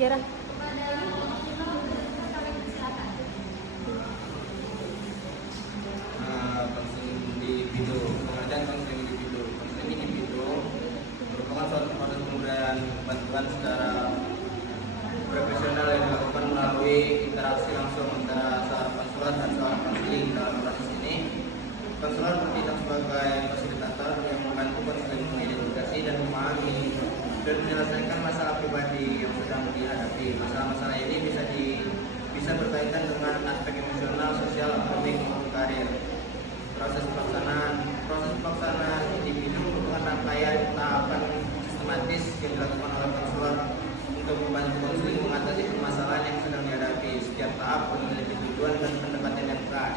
Tiara. Konseling individu, pengertian konseling individu. Konseling individu merupakan suatu proses pemberian bantuan secara profesional yang dilakukan melalui interaksi langsung antara seorang konselor dan seorang konseling. Dalam proses ini, konselor bertindak sebagai fasilitator yang membantu konseling mengidentifikasi dan memahami dan menyelesaikan masalah pribadi yang sedang dihadapi. Masalah-masalah ini bisa berkaitan dengan aspek emosional, sosial, akademik, maupun karir. Proses pelaksanaan individu merupakan rangkaian tahapan sistematis yang dilakukan oleh konselor untuk membantu konseling mengatasi permasalahan yang sedang dihadapi. Setiap tahap memiliki tujuan dan pendekatan yang khas,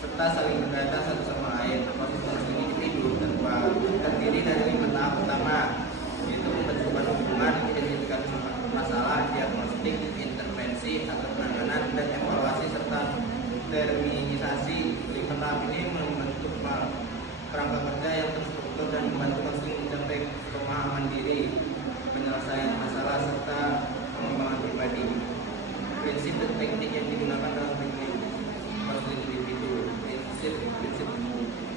serta saling berkaitan satu sama lain. Proses konseling individu terdiri dari 5 tahap utama, yaitu pembentukan hubungan, identifikasi masalah, diagnostik, intervensi atau penanganan, dan evaluasi serta terminisasi. 5 tahap ini membentuk kerangka kerja yang terstruktur dan membantu konseling mencapai pemahaman diri, penyelesaian masalah serta pengembangan pribadi. Prinsip dan teknik yang digunakan dalam teknik konseling individu. Prinsip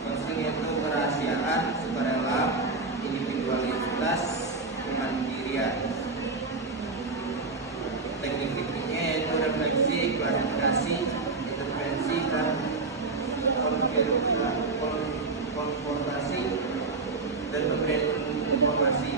konseling yaitu kerahasiaan, sukarela, individualitas, kemandirian. Teknik-tekniknya yaitu refleksi, klarifikasi, intervensi, dan konfrontasi dan pemberian informasi.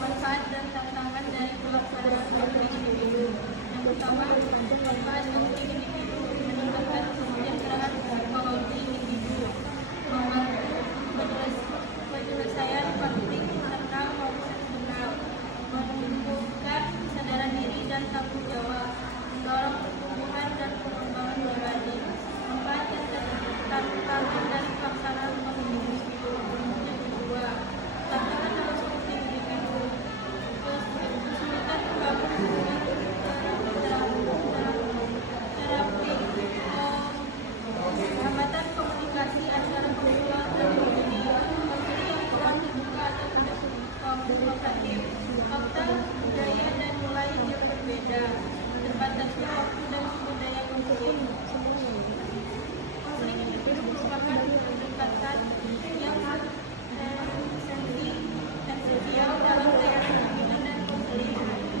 Manfaat dan tantangan dari pelaksanaan konseling individu. Yang pertama, manfaat konseling individu meningkatkan kesejahteraan psikologi individu, penyelesaian konflik internal maupun eksternal, menumbuhkan kesadaran diri dan tanggung jawab, mendorong pertumbuhan dan pengembangan pribadi. Manfaat dan tantangan dari pelaksanaan konseling individu. Yang kedua, tantangan dalam konseling individu. Kesulitan membangun hubungan terapi, hambatan komunikasi antara konselor dan pendidik, konseling yang kurang dibuka atau tidak komunikatif, fakta budaya dan nilai yang berbeda, terbatasnya waktu dan sumber daya konseling. Konseling individu merupakan pendekatan yang esensial dalam layanan pembinaan dan konseling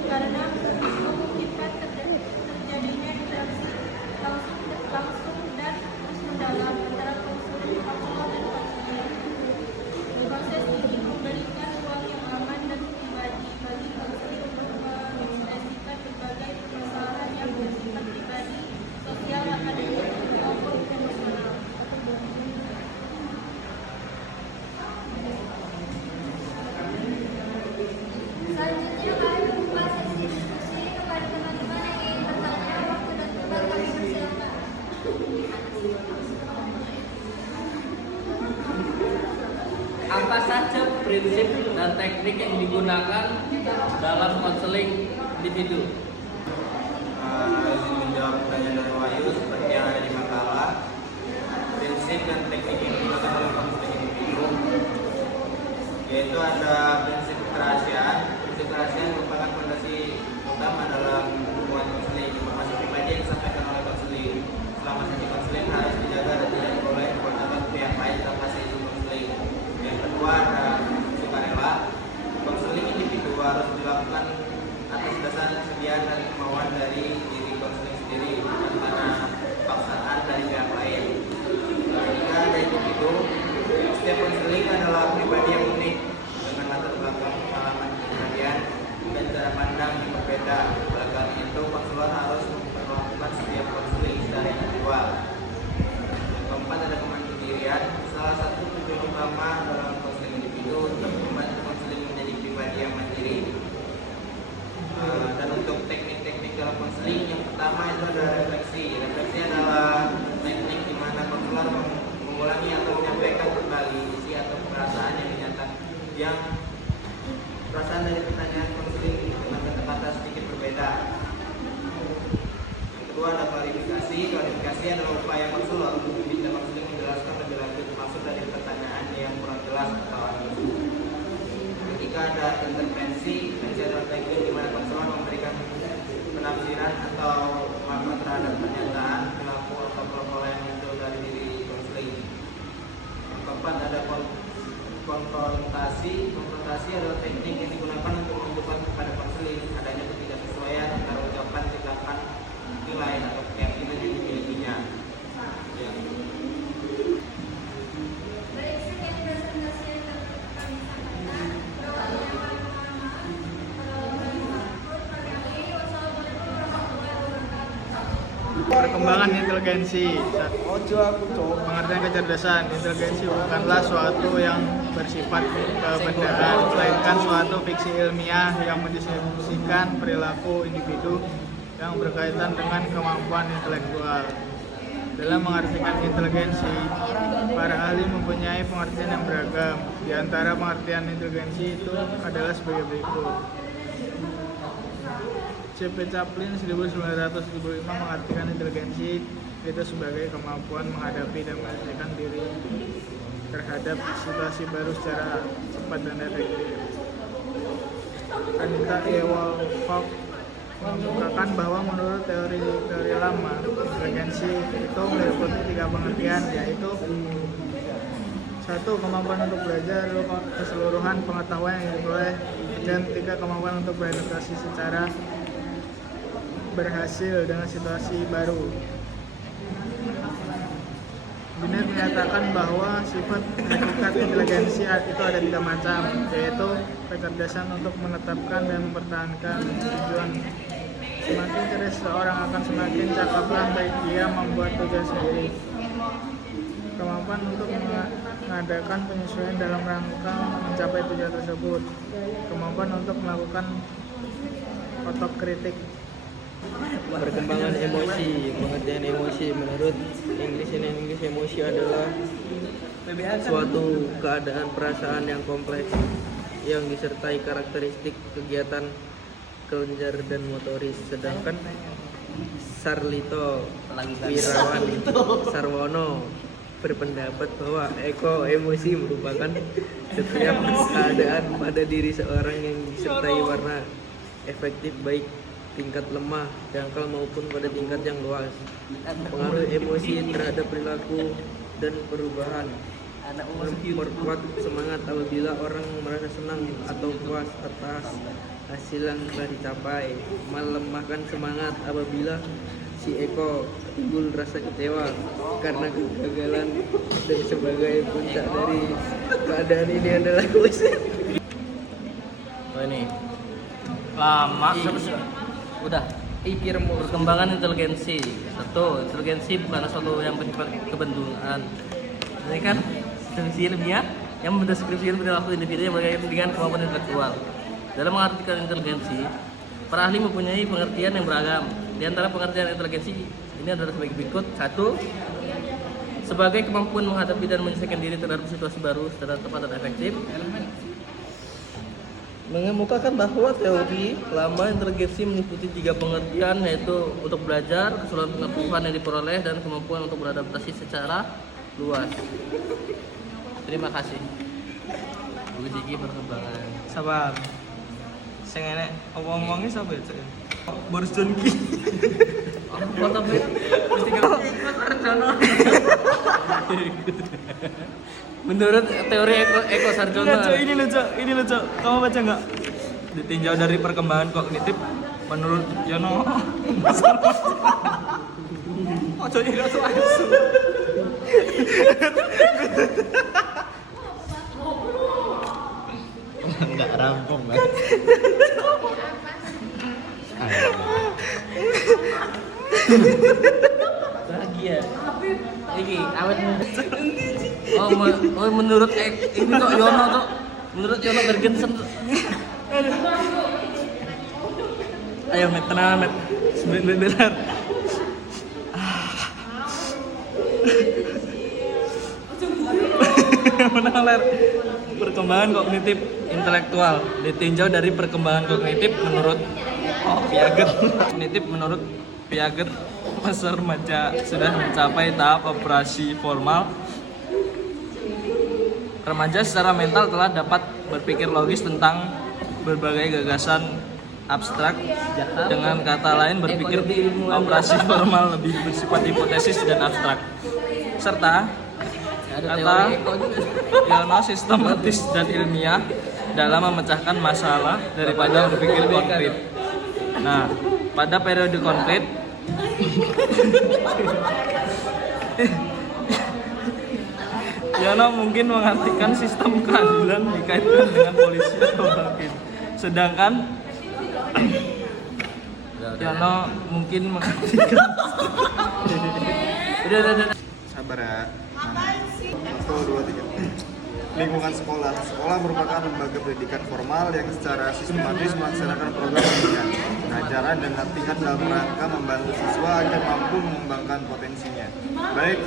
karena memungkinkan terjadinya interaksi langsung dan terus mendalam antara konselor dan konseling. Di proses ini memberikan ruang yang aman dan pribadi bagi konseling untuk mengekspresikan berbagai permasalahan yang bersifat pribadi, sosial, akademik, maupun emosional. Selanjutnya kami membuka sesi diskusi kepada teman-teman yang ingin bertanya. Waktu dan tempat kami persilakan. Apa saja prinsip dan teknik yang digunakan dalam konseling individu? Izin menjawab pertanyaan dari Wahyu seperti yang ada di makalah. Prinsip dan teknik yang digunakan dalam konseling individu yaitu ada prinsip kerahasiaan. Prinsip kerahasiaan merupakan fondasi utama dalam hubungan konseling. Informasi pribadi yang disampaikan oleh konseling selama sesi konseling harus dijaga dan tidak boleh dibocorkan pihak lain tanpa seizin konseling. Yang kedua ada sukarela. Konseling individu harus dilakukan atas dasar kesediaan dan kemauan dari diri konseling sendiri, bukan karena paksaan dari pihak lain. Ketika ada individu, setiap konseling adalah pribadi yang unik dengan latar belakang pengalaman kepribadian dan cara pandang yang berbeda. Oleh karena itu, konselor harus memperlakukan setiap konseling secara individual. Yang keempat ada kemandirian. Salah satu tujuan utama dalam konseling individu untuk membantu konseling menjadi pribadi yang mandiri. Dan untuk teknik-teknik dalam konseling, yang pertama itu ada refleksi. Refleksi adalah teknik di mana konselor mengulangi atau menyampaikan kembali isi atau perasaan yang perasaan dari pertanyaan konseling dengan kata-kata sedikit berbeda. Yang kedua ada klarifikasi. ini adalah upaya konselor untuk bisa menjelaskan lebih lanjut maksud dari pertanyaan yang kurang jelas atau ambiguous. Ketika ada intervensi adalah bagian di mana konselor memberikan penafsiran atau makna terhadap pernyataan, perilaku atau pola yang muncul dari diri konseling. Yang keempat ada konfrontasi. Konfrontasi adalah teknik yang digunakan untuk menunjukkan kepada konseling adanya ketidaksesuaian antara ucapan, tindakan, nilai atau keyakinan yang dimilikinya. Ya. Baik, sekian presentasi yang kami sampaikan. Perwakilan kami mohon maaf. Wassalamualaikum warahmatullahi wabarakatuh. Perkembangan inteligensi. Pengertian kecerdasan. Inteligensi bukanlah suatu yang bersifat kebendaan, melainkan suatu fiksi ilmiah yang mendeskripsikan perilaku individu yang berkaitan dengan kemampuan intelektual. Dalam mengartikan inteligensi, para ahli mempunyai pengertian yang beragam. Di antara pengertian inteligensi itu adalah sebagai berikut. C.P. Chaplin 1905 mengartikan inteligensi itu sebagai kemampuan menghadapi dan menyelesaikan diri terhadap situasi baru secara cepat dan efektif. Anita E. Wolkoff mengemukakan bahwa menurut teori lama, inteligensi itu meliputi 3 pengertian, yaitu 1. Kemampuan untuk belajar keseluruhan pengetahuan yang diperoleh, dan 3. Kemampuan untuk beradaptasi secara berhasil dengan situasi baru. Binet menyatakan bahwa sifat hakikat inteligensi itu ada 3 macam, yaitu kecerdasan untuk menetapkan dan mempertahankan tujuan. Semakin cerdas seseorang akan semakin cakaplah baik dia membuat tujuan sendiri. Kemampuan untuk mengadakan penyesuaian dalam rangka mencapai tujuan tersebut. Kemampuan untuk melakukan otokritik. Perkembangan emosi. Pengertian emosi menurut English emosi adalah suatu keadaan perasaan yang kompleks yang disertai karakteristik kegiatan kelenjar dan motoris. Sedangkan Sarlito Wirawan Sarwono berpendapat bahwa emosi merupakan setiap keadaan pada diri seorang yang disertai warna efektif baik tingkat lemah, dangkal maupun pada tingkat yang luas. Pengaruh emosi terhadap perilaku dan perubahan. Memperkuat semangat apabila orang merasa senang atau puas atas hasil yang telah dicapai. Melemahkan semangat apabila si Eko timbul rasa kecewa karena kegagalan, dan sebagai puncak dari keadaan ini adalah emosi. Oh ini lama udah. Perkembangan inteligensi. 1. Inteligensi bukanlah suatu yang bersifat kebenduan. Ini kan definisi ilmiah yang mendeskripsikan perilaku individu yang berkaitan dengan kemampuan intelektual. Dalam mengartikan inteligensi, para ahli mempunyai pengertian yang beragam. Di antara pengertian inteligensi ini adalah sebagai berikut. 1. Sebagai kemampuan menghadapi dan menyelesaikan diri terhadap situasi baru secara tepat dan efektif. Mengemukakan bahwa teori lama inteligensi meliputi 3 pengertian, yaitu untuk belajar, keseluruhan pengetahuan yang diperoleh, dan kemampuan untuk beradaptasi secara luas. Terima kasih. Begini perkembangan. Sabar. Sing enek omong-omongnya sapa ya, Cek? Boris Johnson. Foto bet. Mesti Sarjono. Menurut teori Eko Sarjono. Ini loh, Cok. Kamu baca nggak? Ditinjau dari perkembangan kognitif menurut Yono. Ojo ira asu. Enggak rampung banget. Bahagia. Iki awet menurut ini kok Yono tuh. Menurut Yono Gergensen. Ayo, Met, tenang, Met. Sebentar. Menang, Ler. Perkembangan kognitif intelektual ditinjau dari perkembangan kognitif menurut Piaget. Kognitif menurut Piaget masa remaja sudah mencapai tahap operasi formal, remaja secara mental telah dapat berpikir logis tentang berbagai gagasan abstrak. Dengan kata lain, berpikir operasi formal lebih bersifat hipotesis dan abstrak, serta kata Yono sistematis dan ilmiah dalam memecahkan masalah daripada berpikir konkret. Nah, pada periode konkret Yono mungkin mengartikan sistem keadilan dikaitkan dengan polisi atau hakim. Sedangkan Yono mungkin mengartikan udah. Sabar ya. 1, 2, 3. Lingkungan sekolah. Sekolah merupakan lembaga pendidikan formal yang secara sistematis melaksanakan program pendidikan, pengajaran dan latihan dalam rangka membantu siswa agar mampu mengembangkan potensinya, baik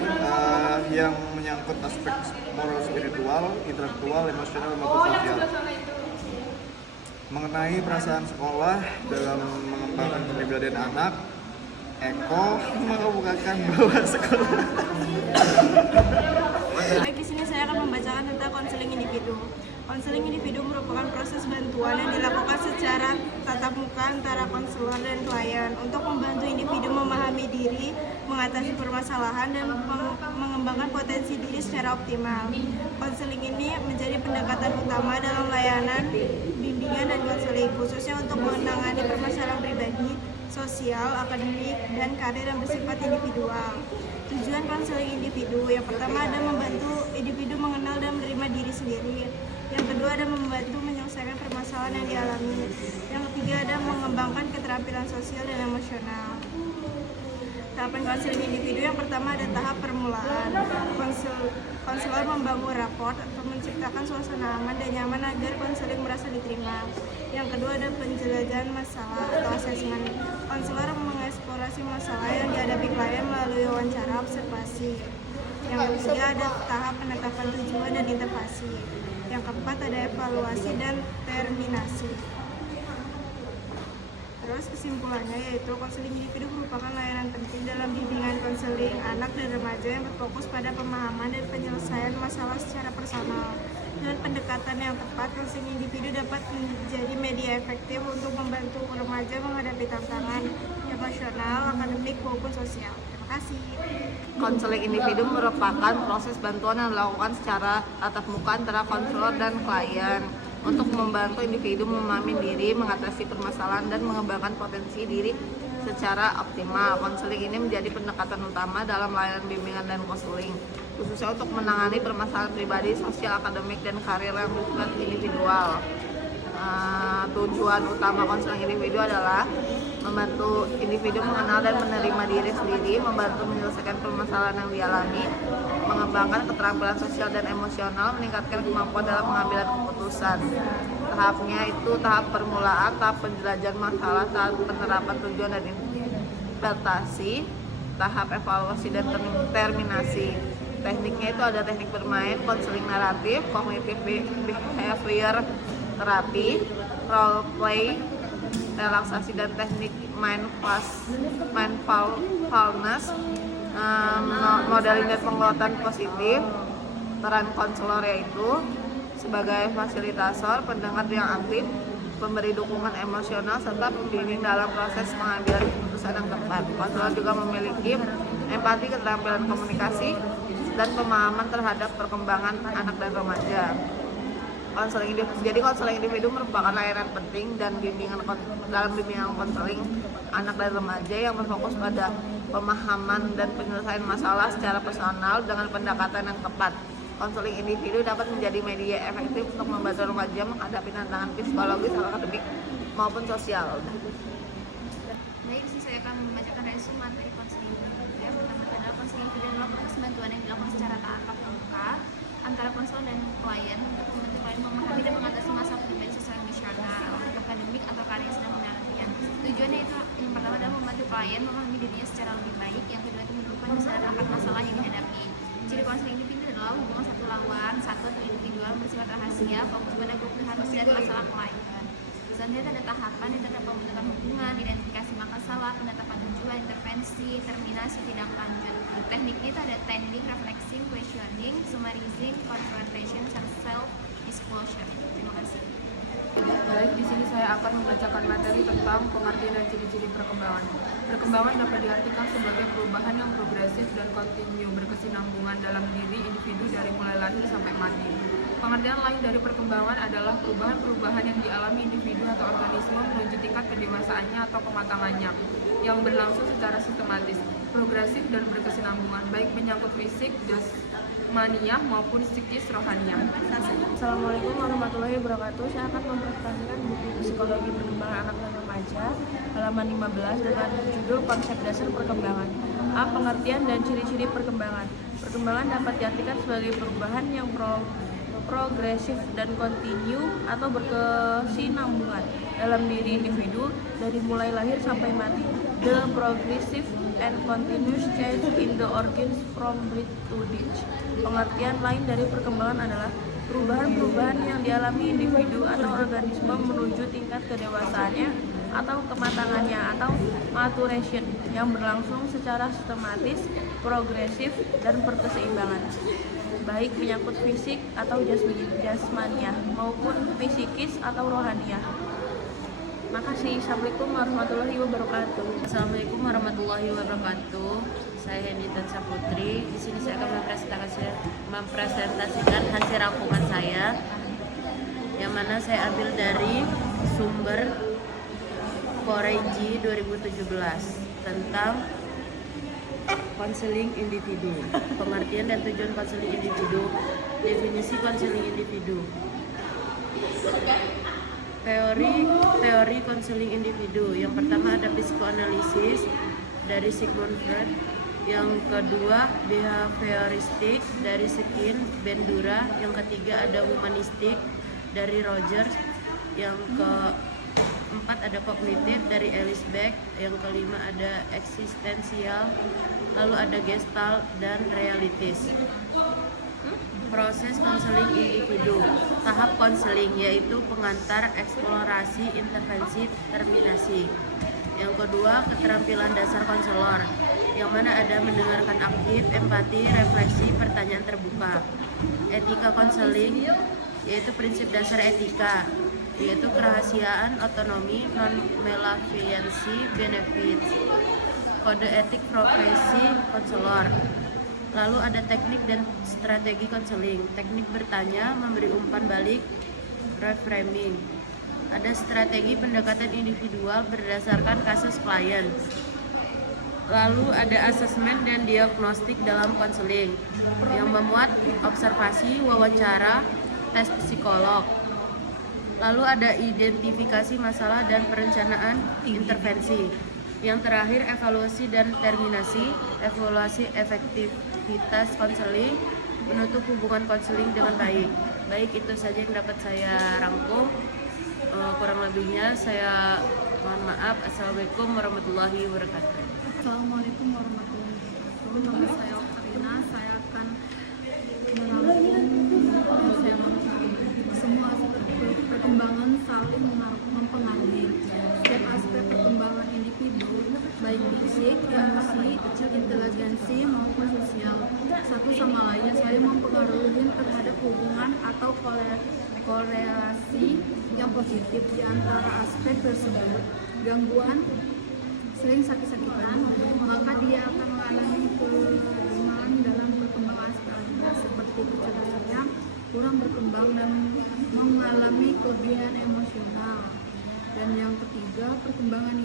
yang menyangkut aspek moral, spiritual, intelektual, emosional, maupun sosial. Mengenai perasaan sekolah dalam mengembangkan kepribadian anak, Eko mengemukakan bahwa sekolah. Baik, di sini saya akan membacakan tentang konseling individu. Konseling individu merupakan proses bantuan yang dilakukan secara tatap muka antara konselor dan klien untuk membantu individu memahami diri, mengatasi permasalahan, dan mengembangkan potensi diri secara optimal. Konseling ini menjadi pendekatan utama dalam layanan, bimbingan, dan konseling, khususnya untuk menangani permasalahan pribadi, sosial, akademik, dan karir yang bersifat individual. Tujuan konseling individu yang pertama ada membantu individu mengenal dan menerima diri sendiri. Yang kedua ada membantu menyelesaikan permasalahan yang dialami. Yang ketiga ada mengembangkan keterampilan sosial dan emosional. Tahapan konseling individu yang pertama ada tahap permulaan. Konselor membangun raport atau menciptakan suasana aman dan nyaman agar konseling merasa diterima. Yang kedua ada penjelajahan masalah atau asesmen. Konselor mengeksplorasi masalah yang dihadapi klien melalui wawancara observasi. Yang ketiga ada tahap penetapan tujuan dan intervensi. Yang keempat ada evaluasi dan terminasi. Terus kesimpulannya yaitu konseling individu merupakan layanan penting dalam bimbingan konseling anak dan remaja yang berfokus pada pemahaman dan penyelesaian masalah secara personal. Dengan pendekatan yang tepat, konseling individu dapat menjadi media efektif untuk membantu remaja menghadapi tantangan emosional, akademik maupun sosial. Terima kasih. Konseling individu merupakan proses bantuan yang dilakukan secara tatap muka antara konselor dan klien untuk membantu individu memahami diri, mengatasi permasalahan, dan mengembangkan potensi diri secara optimal. Konseling ini menjadi pendekatan utama dalam layanan bimbingan dan konseling, khususnya untuk menangani permasalahan pribadi, sosial, akademik, dan karir yang bersifat individual. Tujuan utama konseling individu adalah membantu individu mengenal dan menerima diri sendiri, membantu menyelesaikan permasalahan yang dialami, mengembangkan keterampilan sosial dan emosional, meningkatkan kemampuan dalam pengambilan keputusan. Tahapnya itu tahap permulaan, tahap penjelajahan masalah, tahap penerapan tujuan dan interpretasi, tahap evaluasi dan terminasi. Tekniknya itu ada teknik bermain, konseling naratif, kognitif behavior terapi, role play, relaksasi, dan teknik mindfulness, modeling dan penguatan positif. Peran konselor yaitu sebagai fasilitator, pendengar yang aktif, pemberi dukungan emosional, serta pembimbing dalam proses pengambilan keputusan yang tepat. Konselor juga memiliki empati, keterampilan komunikasi, dan pemahaman terhadap perkembangan anak dan remaja. Konseling individu merupakan layanan penting dan dalam bimbingan konseling anak dan remaja yang berfokus pada pemahaman dan penyelesaian masalah secara personal dengan pendekatan yang tepat. Konseling individu dapat menjadi media efektif untuk membantu remaja menghadapi tantangan psikologis, akademik, maupun sosial. Baik, di sini saya akan membacakan resume materi konseling individu. Yang pertama adalah konseling individu adalah proses bantuan yang dilakukan secara tatap muka antara konselor dan klien untuk membantu klien memahami dan mengatasi masalah pribadi, sosial, emosional, akademik, atau karya yang sedang mengalaminya. Tujuannya itu yang pertama adalah membantu klien memahami dirinya secara lebih baik. Yang kedua itu mendukung kesadaran akan masalah yang dihadapi. Ciri konseling individu adalah hubungan satu lawan, satu atau individual bersifat rahasia, fokus pada kebutuhan dan masalah klien. Selanjutnya ada tahapan yang terdapat pembentukan hubungan, identifikasi masalah, masalah, penetapan tujuan, intervensi, terminasi, tindak lanjut. Tekniknya itu ada tending, reflecting, questioning, summarizing, confrontation, self disclosure. Terima kasih. Baik, di sini saya akan membacakan materi tentang pengertian dan ciri-ciri perkembangan. Perkembangan dapat diartikan sebagai perubahan yang progresif dan kontinu berkesinambungan dalam diri individu dari mulai lahir sampai mati. Pengertian lain dari perkembangan adalah perubahan-perubahan yang dialami individu atau organisme menuju tingkat kedewasaannya atau kematangannya, yang berlangsung secara sistematis, progresif dan berkesinambungan, baik menyangkut fisik, jasmaniah maupun psikis rohaniah. Assalamualaikum warahmatullahi wabarakatuh. Saya akan mempresentasikan buku Psikologi Perkembangan Anak dan Remaja halaman 15 dengan judul Konsep Dasar Perkembangan. A. Pengertian dan ciri-ciri perkembangan. Perkembangan dapat diartikan sebagai perubahan yang progresif dan kontinu atau berkesinambungan dalam diri individu dari mulai lahir sampai mati. The progressive and continuous change in the organs from birth to death. Pengertian lain dari perkembangan adalah perubahan-perubahan yang dialami individu atau organisme menuju tingkat kedewasaannya atau kematangannya atau maturation yang berlangsung secara sistematis, progresif, dan berkeseimbangan, baik menyangkut fisik atau jasmaniah maupun psikis atau rohaniah. Makasih. Assalamualaikum warahmatullahi wabarakatuh. Assalamualaikum warahmatullahi wabarakatuh. Saya Hendita Saputri. Di sini saya akan mempresentasikan hasil rangkuman saya, yang mana saya ambil dari sumber Koreji 2017 tentang konseling individu, pengertian dan tujuan konseling individu, definisi konseling individu. Teori konseling individu. Yang pertama ada psikoanalisis dari Sigmund Freud. Yang kedua behavioristik dari Skin Bandura. Yang ketiga ada humanistik dari Rogers. Yang keempat ada kognitif dari Alice Beck. Yang kelima ada eksistensial. Lalu ada gestalt dan realitis. Proses konseling individu. Tahap konseling yaitu pengantar, eksplorasi, intervensi, terminasi. Yang kedua, keterampilan dasar konselor, yang mana ada mendengarkan aktif, empati, refleksi, pertanyaan terbuka. Etika konseling yaitu prinsip dasar etika, yaitu kerahasiaan, otonomi, non-malefiansi, benefits. Kode etik profesi konselor. Lalu ada teknik dan strategi konseling. Teknik bertanya, memberi umpan balik, reframing. Ada strategi pendekatan individual berdasarkan kasus klien. Lalu ada asesmen dan diagnostik dalam konseling yang memuat observasi, wawancara, tes psikolog. Lalu ada identifikasi masalah dan perencanaan intervensi. Yang terakhir evaluasi dan terminasi, evaluasi efektivitas konseling, menutup hubungan konseling dengan baik. Baik, itu saja yang dapat saya rangkum. Kurang lebihnya saya mohon maaf. Assalamualaikum warahmatullahi wabarakatuh. Assalamualaikum warahmatullahi wabarakatuh. Nama saya Okarina. Saya akan merangkum semua aspek perkembangan saling mempengaruhi. Setiap aspek perkembangan individu, baik fisik, emosi, inteligensi maupun sosial, satu sama lain saling mempengaruhi terhadap hubungan atau korelasi yang positif di antara aspek tersebut. Gangguan sering sakit-sakitan, maka dia akan mengalami kelemahan dalam perkembangan aspek seperti kecerdasannya kurang berkembang dan mengalami kelebihan emosional. Dan yang ketiga, perkembangan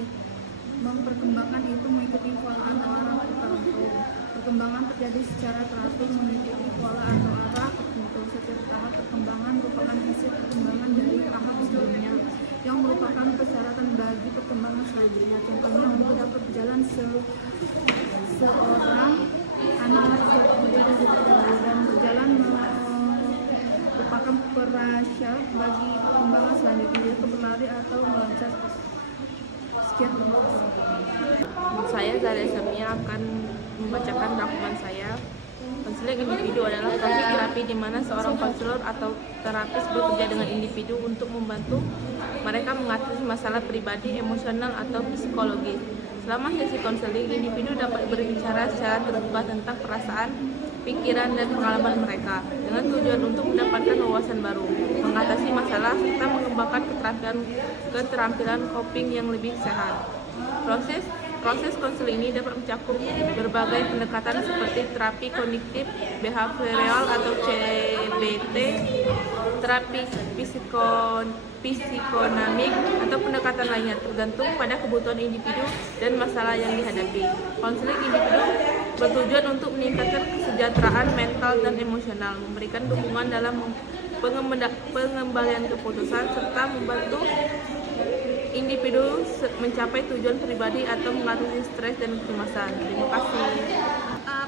itu mengikuti pola atau arah tertentu. Perkembangan terjadi secara teratur mengikuti pola atau arah tertentu. Setiap tahap perkembangan merupakan hasil perkembangan dari tahap sebelumnya, yang merupakan persyaratan bagi perkembangan selanjutnya. Contohnya, untuk dapat berjalan seorang anak dan berjalan merupakan prasyarat bagi perkembangan selanjutnya, yaitu berlari atau meloncat. Sekian. Saya Zahra Samia akan membacakan rangkuman saya. Konseling individu adalah proses terapi di mana seorang konselor atau terapis bekerja dengan individu untuk membantu mereka mengatasi masalah pribadi, emosional, atau psikologis. Selama sesi konseling, individu dapat berbicara secara terbuka tentang perasaan, pikiran, dan pengalaman mereka dengan tujuan untuk mendapatkan wawasan baru, mengatasi masalah, serta mengembangkan keterampilan coping yang lebih sehat. Proses konseling ini dapat mencakup berbagai pendekatan seperti terapi kognitif behavioral atau CBT, terapi psikodinamik, atau pendekatan lainnya tergantung pada kebutuhan individu dan masalah yang dihadapi. Konseling individu bertujuan untuk meningkatkan kesejahteraan mental dan emosional, memberikan dukungan dalam pengembalian keputusan, serta membantu individu mencapai tujuan pribadi atau mengatasi stres dan kecemasan. Terima kasih.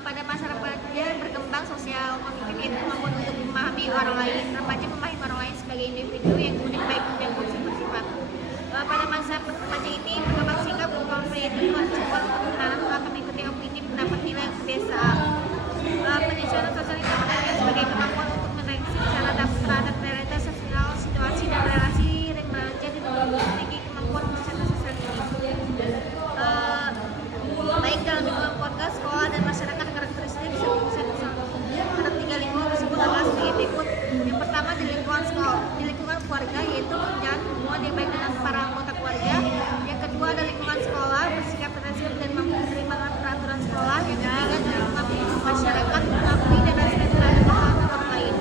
Pada masa remaja berkembang sosial kognitif itu kemampuan untuk memahami orang lain. Remaja memahami orang lain sebagai individu yang kemudian baik dan buruk bersifat. Pada masa remaja ini berkembang sikap konflik konsekuensi untuk mengenal atau mengikuti opini, pendapat, nilai, kebiasaan. Penyusunan sosial itu mengenai sebagai kemampuan untuk mereaksi terhadap realitas sosial, situasi, dan relasi remaja dan memiliki kemampuan menyusun sosial ini. Baik dalam lingkungan keluarga, sekolah, dan masyarakat, karakteristik terhadap 3 lingkungan tersebut adalah sebagai berikut. Yang pertama di lingkungan sekolah, di lingkungan keluarga, yaitu menjalin hubungan yang baik dengan para anggota keluarga. Yang kedua ada lingkungan sekolah, bersikap tertib dan mampu menerima peraturan sekolah. Yang ketiga di lingkungan masyarakat, mengakui dan respect terhadap orang lain.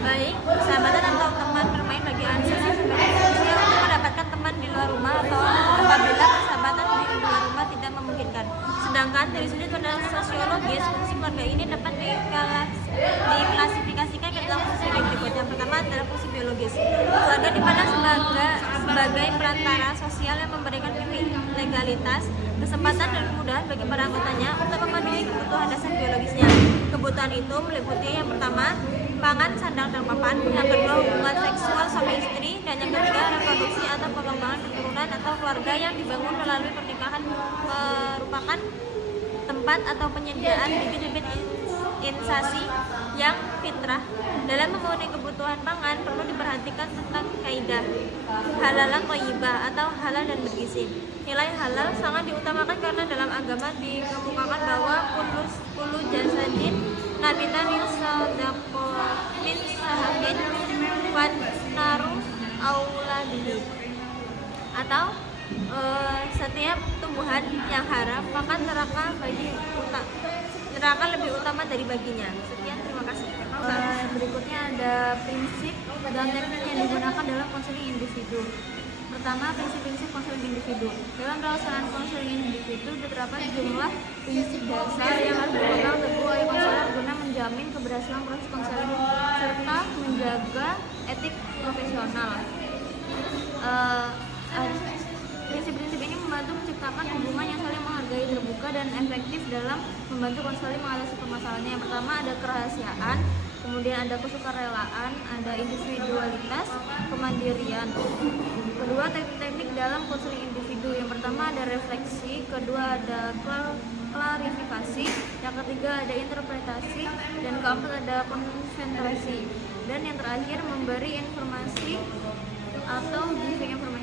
Baik, persahabatan atau teman bermain bagi Anissa sebagai sosial untuk mendapatkan teman di luar rumah atau apabila persahabatan di luar rumah tidak memungkinkan. Sedangkan dari sudut pandang sosiologis, fungsi keluarga ini dapat diklasifikasikan ke dalam fungsi berikut. Yang pertama adalah fungsi biologis. Keluarga dipandang sebagai perantara sosial yang memberikan legalitas, kesempatan, dan kemudahan bagi para anggotanya untuk memenuhi kebutuhan dasar biologisnya. Kebutuhan itu meliputi yang pertama, pangan, sandang, dan papan. Yang kedua, hubungan seksual suami istri. Dan yang ketiga, reproduksi atau pengembangan keturunan atau keluarga yang dibangun melalui pernikahan merupakan tempat atau penyediaan bibit-bibit insasi yang fitrah. Dalam memenuhi kebutuhan pangan perlu diperhatikan tentang kaidah halalan thayyibah atau halal dan bergizi. Nilai halal sangat diutamakan karena dalam agama dikemukakan bahwa kullu jasadin nabitan yusadaqo min sahabin fan naru auladihi, atau setiap tumbuhan yang haram maka neraka lebih utama dari baginya. Sekian, terima kasih. Berikutnya ada prinsip dan teknik yang digunakan dalam konseling individu. Pertama, prinsip-prinsip konseling individu. Dalam pelaksanaan konseling individu terdapat sejumlah prinsip dasar yang harus dipegang teguh oleh konselor guna menjamin keberhasilan proses konseling serta menjaga etik profesional. Prinsip-prinsip ini membantu menciptakan hubungan yang saling menghargai, terbuka, dan efektif dalam membantu konseling mengatasi permasalahannya. Yang pertama ada kerahasiaan, kemudian ada kesukarelaan, ada individualitas, kemandirian. Kedua, teknik-teknik dalam konseling individu. Yang pertama ada refleksi, kedua ada klarifikasi, yang ketiga ada interpretasi, dan keempat ada konsentrasi. Dan yang terakhir memberi informasi atau giving information.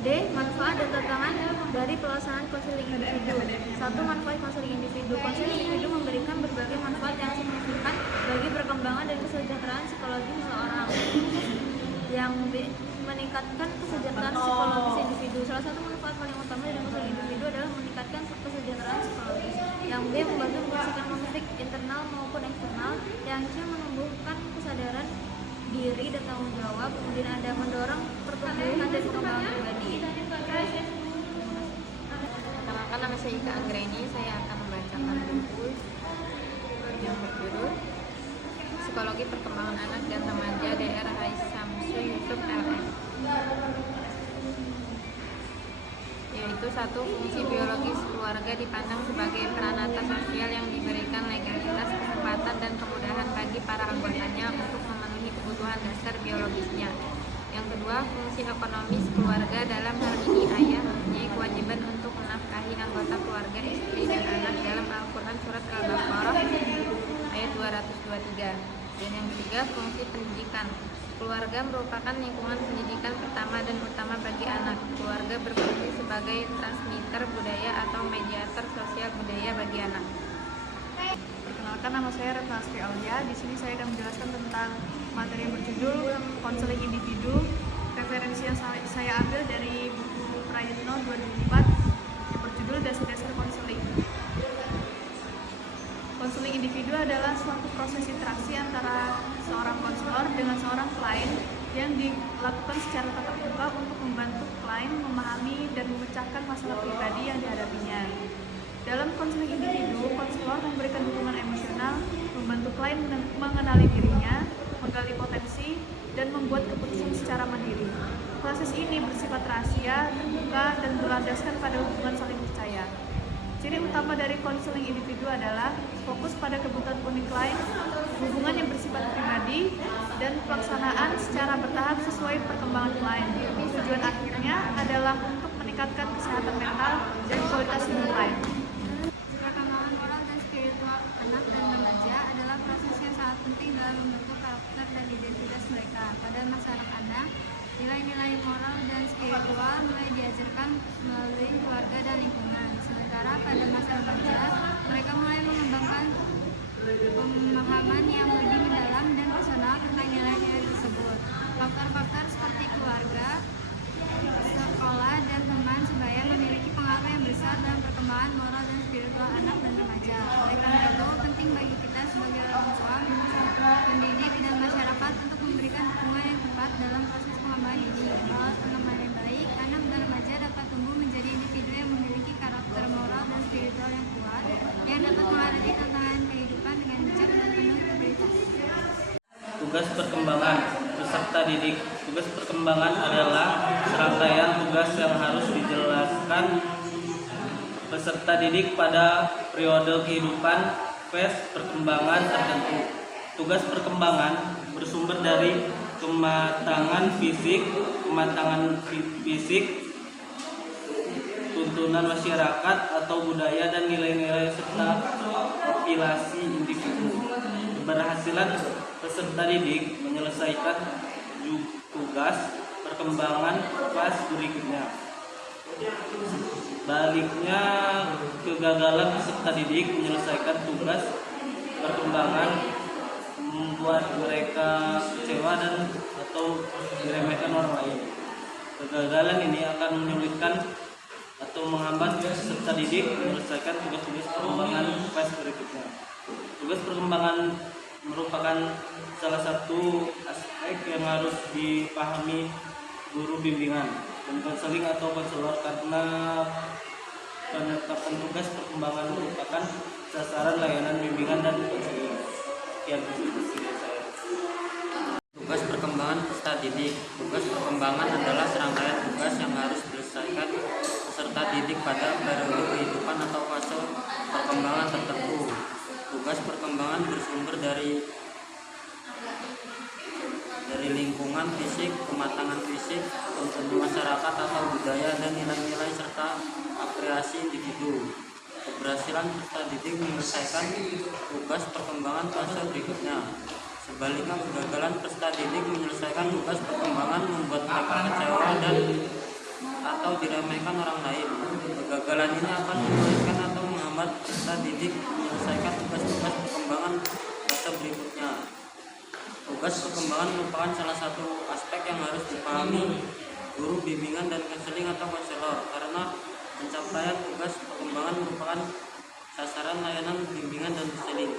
D. Manfaat dan tantangan dari pelaksanaan konseling individu. 1. Manfaat konseling individu. Konseling individu memberikan berbagai manfaat yang signifikan bagi perkembangan dan kesejahteraan psikologi seseorang. Yang B. Meningkatkan kesejahteraan psikologis individu. Salah satu manfaat paling utama dari konseling individu adalah meningkatkan kesejahteraan psikologis. Yang B. Membantu menyelesaikan konflik internal maupun eksternal. Yang C. Menumbuhkan kesadaran diri dan tanggung jawab. Kemudian ada mendorong pertumbuhan dan pengembangan pribadi. Perkenalkan, nama saya Ika Anggreni. Saya akan membacakan buku yang berjudul Psikologi Perkembangan Anak dan Remaja Dr. Haisamsu Yusuf LM, yaitu 1. Fungsi biologis keluarga dipandang sebagai peranata sosial yang diberikan legalitas, kesempatan, dan kemudahan bagi para anggotanya untuk memenuhi kebutuhan dasar biologisnya. Yang kedua, fungsi ekonomis keluarga, dalam hal ini ayah mempunyai kewajiban untuk menafkahi anggota keluarga, istri, dan anak dalam Al-Quran Surat Al-Baqarah ayat 223. Dan yang ketiga, fungsi pendidikan. Keluarga merupakan lingkungan pendidikan pertama dan utama bagi anak. Keluarga berfungsi sebagai transmitter budaya atau mediator sosial budaya bagi anak. Perkenalkan, nama saya Retna Astri Aulia. Di sini saya akan menjelaskan tentang materi yang berjudul konseling individu. Referensi yang saya ambil dari buku Prayitno 2004 yang berjudul Dasar-dasar konseling. Konseling individu adalah suatu proses interaksi antara seorang konselor dengan seorang klien yang dilakukan secara tatap muka untuk membantu klien memahami dan memecahkan masalah pribadi yang dihadapinya. Dalam konseling individu, konselor memberikan dukungan emosional, membantu klien mengenali dirinya, menggali potensi, dan membuat keputusan secara mandiri. Proses ini bersifat rahasia, terbuka, dan berlandaskan pada hubungan saling percaya. Ciri utama dari konseling individu adalah fokus pada kebutuhan unik klien, hubungan yang bersifat pribadi, dan pelaksanaan secara bertahap sesuai perkembangan klien. Tujuan akhirnya adalah untuk meningkatkan kesehatan mental dan kualitas hidup klien. Perkembangan moral dan spiritual anak dan remaja adalah proses yang sangat penting dalam membentuk karakter dan identitas mereka. Pada masa anak-anak, nilai-nilai moral dan spiritual mulai diajarkan melalui keluarga dan lingkungan. Sementara pada masa remaja, mereka mulai mengembangkan pemahaman yang lebih mendalam dan personal tentang nilai-nilai tersebut. Faktor-faktor seperti keluarga, sekolah, dan teman sebaya memiliki pengaruh yang besar dalam perkembangan moral dan spiritual anak dan remaja. Oleh karena itu, penting bagi kita sebagai orang tua, pendidik, dan masyarakat untuk memberikan dukungan yang tepat dalam proses pengembangan ini. Melalui pengembangan yang baik, anak dan remaja dapat tumbuh menjadi individu yang memiliki karakter moral dan spiritual yang kuat, yang dapat menghadapi tantangan kehidupan dengan bijak dan penuh integritas. Tugas perkembangan peserta didik. Tugas perkembangan adalah serangkaian tugas yang harus dijelaskan peserta didik pada periode kehidupan fase perkembangan tertentu. Tugas perkembangan bersumber dari kematangan fisik, tuntunan masyarakat atau budaya dan nilai-nilai serta populasi individu. Keberhasilan peserta didik menyelesaikan tugas perkembangan fase berikutnya. Baliknya, kegagalan peserta didik menyelesaikan tugas perkembangan membuat mereka kecewa dan atau diremehkan orang lain. Kegagalan ini akan menyulitkan atau menghambat peserta didik menyelesaikan tugas-tugas perkembangan fase berikutnya. Tugas perkembangan merupakan salah satu aspek yang harus dipahami guru bimbingan dan konseling atau konselor, karena penetapan tugas perkembangan merupakan sasaran layanan bimbingan dan konseling. Sekian saya. Tugas perkembangan peserta didik. Tugas perkembangan adalah serangkaian tugas yang harus diselesaikan peserta didik pada periode kehidupan atau fase perkembangan tertentu. Tugas perkembangan bersumber dari lingkungan fisik, kematangan fisik, tuntunan masyarakat atau budaya, dan nilai-nilai serta apresiasi individu. Keberhasilan peserta didik menyelesaikan tugas perkembangan fase berikutnya. Sebaliknya, kegagalan peserta didik menyelesaikan tugas perkembangan membuat mereka kecewa dan atau diremehkan orang lain. Kegagalan ini akan menyulitkan atau menghambat peserta didik menyelesaikan tugas-tugas perkembangan fase berikutnya. Tugas perkembangan merupakan salah satu aspek yang harus dipahami guru bimbingan dan konseling atau konselor, karena pencapaian tugas perkembangan merupakan sasaran layanan bimbingan dan konseling.